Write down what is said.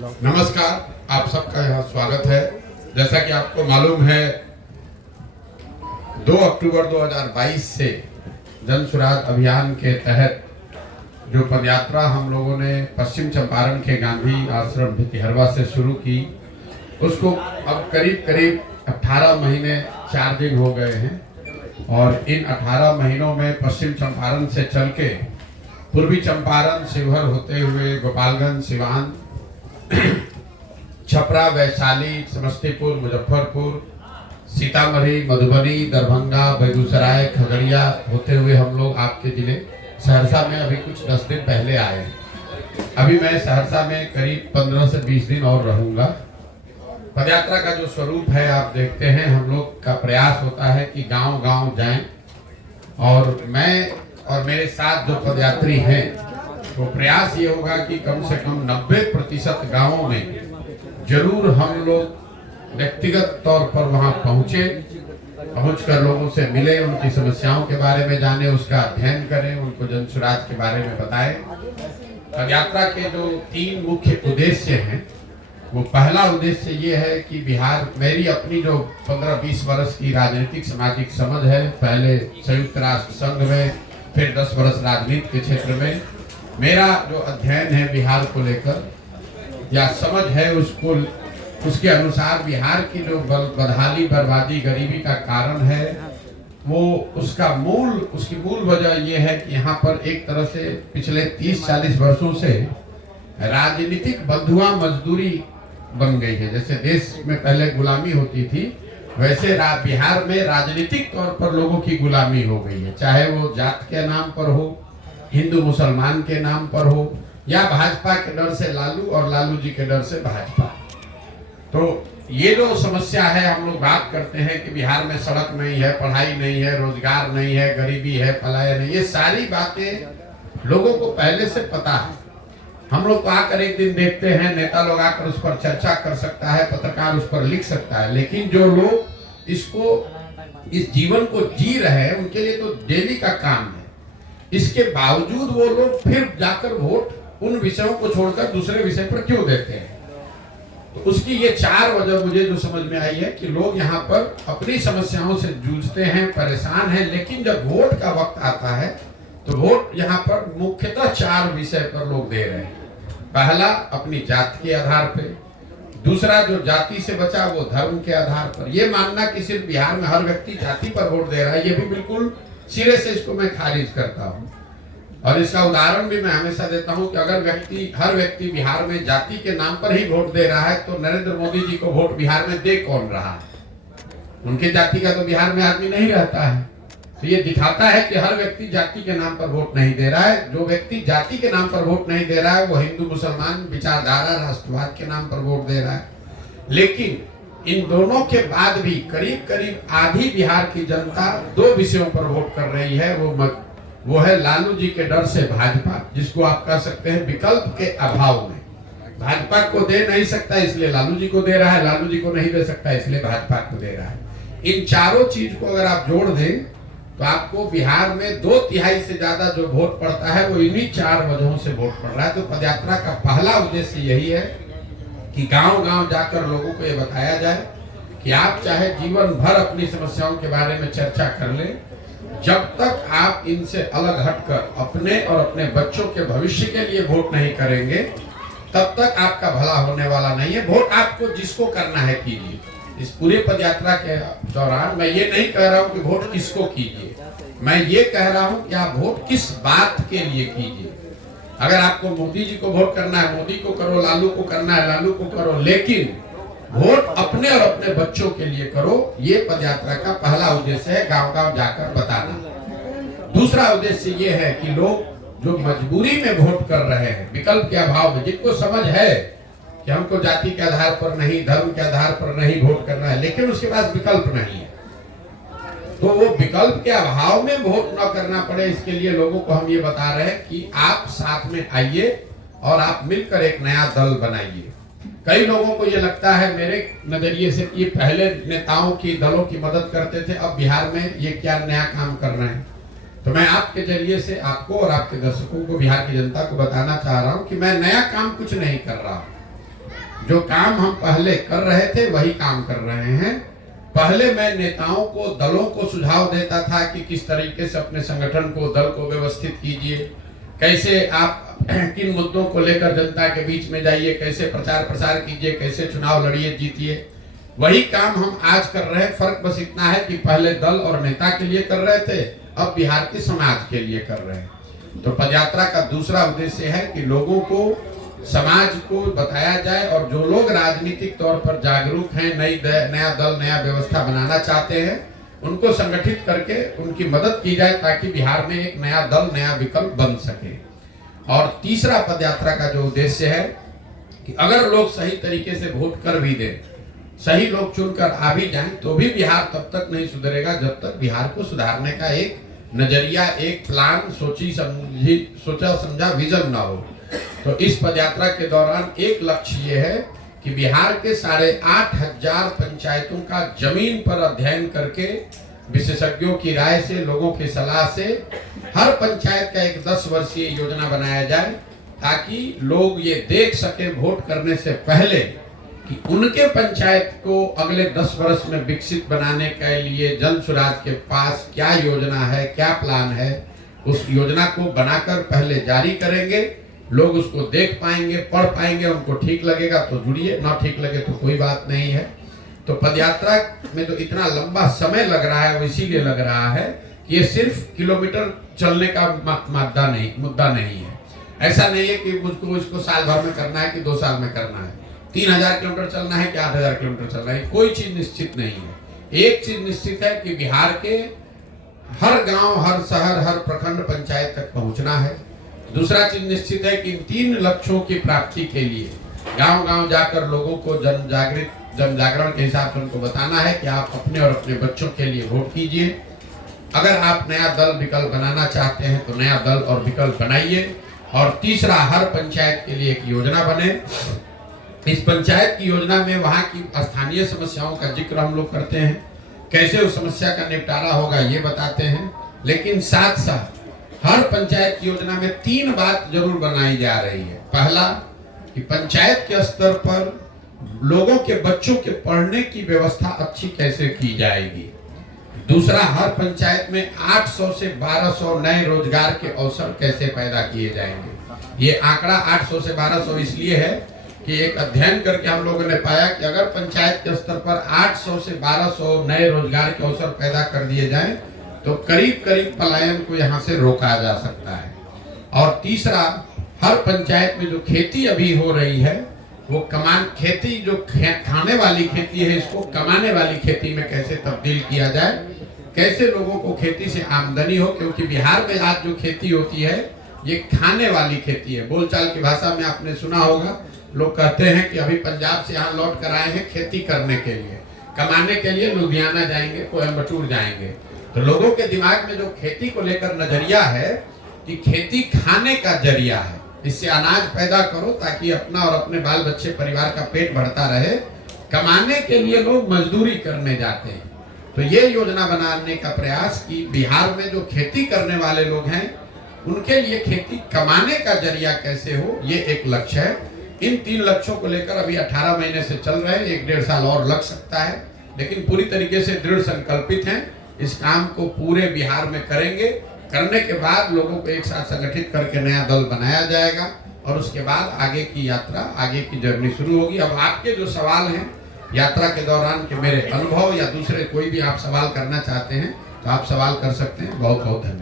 नमस्कार, आप सबका यहाँ स्वागत है। जैसा कि आपको मालूम है, 2 अक्टूबर 2022 से जन सुराज अभियान के तहत जो पदयात्रा हम लोगों ने पश्चिम चंपारण के गांधी आश्रम भितिहरवा से शुरू की, उसको अब करीब करीब 18 महीने 4 दिन हो गए हैं। और इन 18 महीनों में पश्चिम चंपारण से चल के पूर्वी चंपारण, शिवहर होते हुए गोपालगंज, सिवान, छपरा, वैशाली, समस्तीपुर, मुजफ्फरपुर, सीतामढ़ी, मधुबनी, दरभंगा, बेगूसराय, खगड़िया होते हुए हम लोग आपके जिले सहरसा में अभी कुछ 10 दिन पहले आए हैं। अभी मैं सहरसा में करीब 15 से 20 दिन और रहूंगा। पदयात्रा का जो स्वरूप है आप देखते हैं, हम लोग का प्रयास होता है कि गांव-गांव जाएं और मैं और मेरे साथ जो पदयात्री हैं, तो प्रयास ये होगा कि कम से कम 90% गांवों में जरूर हम लोग व्यक्तिगत तौर पर वहां पहुंचकर लोगों से मिले, उनकी समस्याओं के बारे में जाने, उसका अध्ययन करें, उनको जन सुराज के बारे में बताएं। पदयात्रा के जो 3 मुख्य उद्देश्य हैं, वो पहला उद्देश्य ये है कि बिहार, मेरी अपनी जो 15-20 वर्ष की राजनीतिक सामाजिक समझ है, पहले संयुक्त राष्ट्र संघ में, फिर 10 वर्ष राजनीति के क्षेत्र में, मेरा जो अध्ययन है बिहार को लेकर या समझ है, उसके अनुसार बिहार की जो बदहाली, बर्बादी, गरीबी का कारण है, वो उसकी मूल वजह ये है कि यहाँ पर एक तरह से पिछले 30-40 वर्षों से राजनीतिक बंधुआ मजदूरी बन गई है। जैसे देश में पहले गुलामी होती थी, वैसे बिहार में राजनीतिक तौर पर लोगों की गुलामी हो गई है, चाहे वो जात के नाम पर हो, हिंदू मुसलमान के नाम पर हो, या भाजपा के डर से लालू और लालू जी के डर से भाजपा। तो ये जो समस्या है, हम लोग बात करते हैं कि बिहार में सड़क नहीं है, पढ़ाई नहीं है, रोजगार नहीं है, गरीबी है, पलायन नहीं, ये सारी बातें लोगों को पहले से पता है। हम लोग आकर एक दिन देखते हैं, नेता लोग आकर उस पर चर्चा कर सकता है, पत्रकार उस पर लिख सकता है, लेकिन जो लोग इस जीवन को जी रहे हैं, उनके लिए तो डेली का काम है। इसके बावजूद वो लोग फिर जाकर वोट उन विषयों को छोड़कर दूसरे विषय पर क्यों देते हैं? तो उसकी ये 4 वजह मुझे जो समझ में आई है कि लोग यहाँ पर अपनी समस्याओं से जूझते हैं, परेशान हैं, लेकिन जब वोट का वक्त आता है तो वोट यहाँ पर मुख्यतः 4 विषय पर लोग दे रहे हैं। पहला, अपनी जाति के आधार पे। दूसरा, जो जाति से बचा वो धर्म के आधार पर। ये मानना कि सिर्फ बिहार में हर व्यक्ति जाति पर वोट दे रहा है, ये भी बिल्कुल सिरे से इसको मैं खारिज करता हूँ। और इसका उदाहरण भी मैं हमेशा देता हूँ कि अगर हर व्यक्ति बिहार में जाति के नाम पर ही वोट दे रहा है, तो नरेंद्र मोदी जी को वोट बिहार में दे कौन रहा है? उनके जाति का तो बिहार में आदमी नहीं रहता है। तो ये दिखाता है कि हर व्यक्ति जाति के नाम पर वोट नहीं दे रहा है। जो व्यक्ति जाति के नाम पर वोट नहीं दे रहा है, वो हिंदू मुसलमान विचारधारा, राष्ट्रवाद के नाम पर वोट दे रहा है। लेकिन इन दोनों के बाद भी करीब करीब आधी बिहार की जनता 2 विषयों पर वोट कर रही है। वो है लालू जी के डर से भाजपा, जिसको आप कह सकते हैं विकल्प के अभाव में। भाजपा को दे नहीं सकता इसलिए लालू जी को दे रहा है, लालू जी को नहीं दे सकता इसलिए भाजपा को दे रहा है। इन चारों चीज को अगर आप जोड़ दें तो आपको बिहार में 2/3 से ज्यादा जो वोट पड़ता है, वो इन्हीं 4 वजहों से वोट पड़ रहा है। तो पदयात्रा का पहला उद्देश्य यही है कि गांव-गांव जाकर लोगों को ये बताया जाए कि आप चाहे जीवन भर अपनी समस्याओं के बारे में चर्चा कर लें, जब तक आप इनसे अलग हटकर अपने और अपने बच्चों के भविष्य के लिए वोट नहीं करेंगे, तब तक आपका भला होने वाला नहीं है। वोट आपको जिसको करना है कीजिए। इस पूरे पदयात्रा के दौरान मैं ये नहीं कह रहा हूँ कि वोट किसको कीजिए, मैं ये कह रहा हूँ कि आप वोट किस बात के लिए कीजिए। अगर आपको मोदी जी को वोट करना है, मोदी को करो, लालू को करना है, लालू को करो, लेकिन वोट अपने और अपने बच्चों के लिए करो। ये पदयात्रा का पहला उद्देश्य है, गांव-गांव जाकर बताना। दूसरा उद्देश्य ये है कि लोग जो मजबूरी में वोट कर रहे हैं, विकल्प के अभाव में, जिनको समझ है कि हमको जाति के आधार पर नहीं, धर्म के आधार पर नहीं वोट करना है, लेकिन उसके पास विकल्प नहीं है, तो वो विकल्प के अभाव में वोट न करना पड़े, इसके लिए लोगों को हम ये बता रहे हैं कि आप साथ में आइए और आप मिलकर एक नया दल बनाइए। कई लोगों को ये लगता है मेरे नजरिए से कि पहले नेताओं की, दलों की मदद करते थे, अब बिहार में ये क्या नया काम कर रहे हैं। तो मैं आपके जरिए से आपको और आपके दर्शकों को, बिहार की जनता को बताना चाह रहा हूं कि मैं नया काम कुछ नहीं कर रहा हूं। जो काम हम पहले कर रहे थे वही काम कर रहे हैं। पहले मैं नेताओं को, दलों को सुझाव देता था कि किस तरीके से अपने संगठन को, दल को व्यवस्थित कीजिए, कैसे आप किन मुद्दों को लेकर जनता के बीच में जाइए, कैसे प्रचार प्रसार कीजिए, कैसे चुनाव लड़िए, जीतिए। वही काम हम आज कर रहे हैं। फर्क बस इतना है कि पहले दल और नेता के लिए कर रहे थे, अब बिहार के समाज के लिए कर रहे हैं। तो पदयात्रा का दूसरा उद्देश्य है कि लोगों को, समाज को बताया जाए, और जो लोग राजनीतिक तौर पर जागरूक हैं, नया दल, नया व्यवस्था बनाना चाहते हैं, उनको संगठित करके उनकी मदद की जाए ताकि बिहार में एक नया दल, नया विकल्प बन सके। और तीसरा पदयात्रा का जो उद्देश्य है कि अगर लोग सही तरीके से वोट कर भी दें, सही लोग चुनकर आ भी जाएं, तो भी बिहार तब तक नहीं सुधरेगा जब तक बिहार को सुधारने का एक नजरिया, एक प्लान, सोचा समझा विजन ना हो। तो इस पदयात्रा के दौरान एक लक्ष्य ये है कि बिहार के 8,500 पंचायतों का जमीन पर अध्ययन करके, विशेषज्ञों की राय से, लोगों की सलाह से हर पंचायत का एक 10 वर्षीय योजना बनाया जाए, ताकि लोग ये देख सके वोट करने से पहले कि उनके पंचायत को अगले 10 वर्ष में विकसित बनाने के लिए जन सुराज के पास क्या योजना है, क्या प्लान है। उस योजना को बनाकर पहले जारी करेंगे, लोग उसको देख पाएंगे, पढ़ पाएंगे, उनको ठीक लगेगा तो जुड़िए, ना ठीक लगे तो कोई बात नहीं है। तो पदयात्रा में जो इतना लंबा समय लग रहा है वो इसीलिए लग रहा है कि ये सिर्फ किलोमीटर चलने का मुद्दा नहीं है। ऐसा नहीं है कि मुझको इसको साल भर में करना है कि 2 साल में करना है, 3000 किलोमीटर चलना है कि 8000 किलोमीटर चलना है, कोई चीज निश्चित नहीं है। एक चीज निश्चित है कि बिहार के हर गांव, हर शहर, हर प्रखंड पंचायत तक पहुंचना है। दूसरा चीज निश्चित है कि इन 3 लक्ष्यों की प्राप्ति के लिए गांव गांव जाकर लोगों को जन जागरण के हिसाब से उनको बताना है कि आप अपने और अपने बच्चों के लिए वोट कीजिए। अगर आप नया दल विकल्प बनाना चाहते हैं तो नया दल और विकल्प बनाइए। और तीसरा, हर पंचायत के लिए एक योजना बने। इस पंचायत की योजना में वहां की स्थानीय समस्याओं का जिक्र हम लोग करते हैं, कैसे उस समस्या का निपटारा होगा ये बताते हैं। लेकिन साथ साथ हर पंचायत की योजना में 3 बात जरूर बनाई जा रही है। पहला, कि पंचायत के स्तर पर लोगों के बच्चों के पढ़ने की व्यवस्था अच्छी कैसे की जाएगी। दूसरा, हर पंचायत में 800 से 1200 नए रोजगार के अवसर कैसे पैदा किए जाएंगे। ये आंकड़ा 800 से 1200 इसलिए है कि एक अध्ययन करके हम लोगों ने पाया कि अगर पंचायत के स्तर पर 800 से 1200 नए रोजगार के अवसर पैदा कर दिए जाएं तो करीब करीब पलायन को यहाँ से रोका जा सकता है। और तीसरा, हर पंचायत में जो खेती अभी हो रही है वो खेती जो खाने वाली खेती है, इसको कमाने वाली खेती में कैसे तब्दील किया जाए, कैसे लोगों को खेती से आमदनी हो। क्योंकि बिहार में आज जो खेती होती है ये खाने वाली खेती है। बोलचाल की भाषा में आपने सुना होगा, लोग कहते हैं कि अभी पंजाब से यहाँ लौट कर आए हैं खेती करने के लिए, कमाने के लिए लुधियाना जाएंगे, कोयम्बटूर जाएंगे। तो लोगों के दिमाग में जो खेती को लेकर नजरिया है कि खेती खाने का जरिया है, इससे अनाज पैदा करो ताकि अपना और अपने बाल बच्चे परिवार का पेट भरता रहे। कमाने के लिए लोग मजदूरी करने जाते हैं। तो ये योजना बनाने का प्रयास कि बिहार में जो खेती करने वाले लोग हैं उनके लिए खेती कमाने का जरिया कैसे हो, ये एक लक्ष्य है। इन 3 लक्ष्यों को लेकर अभी 18 महीने से चल रहे हैं, 1-1.5 साल और लग सकता है, लेकिन पूरी तरीके से दृढ़ संकल्पित हैं। इस काम को पूरे बिहार में करेंगे। करने के बाद लोगों को एक साथ संगठित करके नया दल बनाया जाएगा और उसके बाद आगे की यात्रा, आगे की जर्नी शुरू होगी। अब आपके जो सवाल हैं यात्रा के दौरान के मेरे अनुभव या दूसरे कोई भी आप सवाल करना चाहते हैं तो आप सवाल कर सकते हैं। बहुत बहुत धन्यवाद।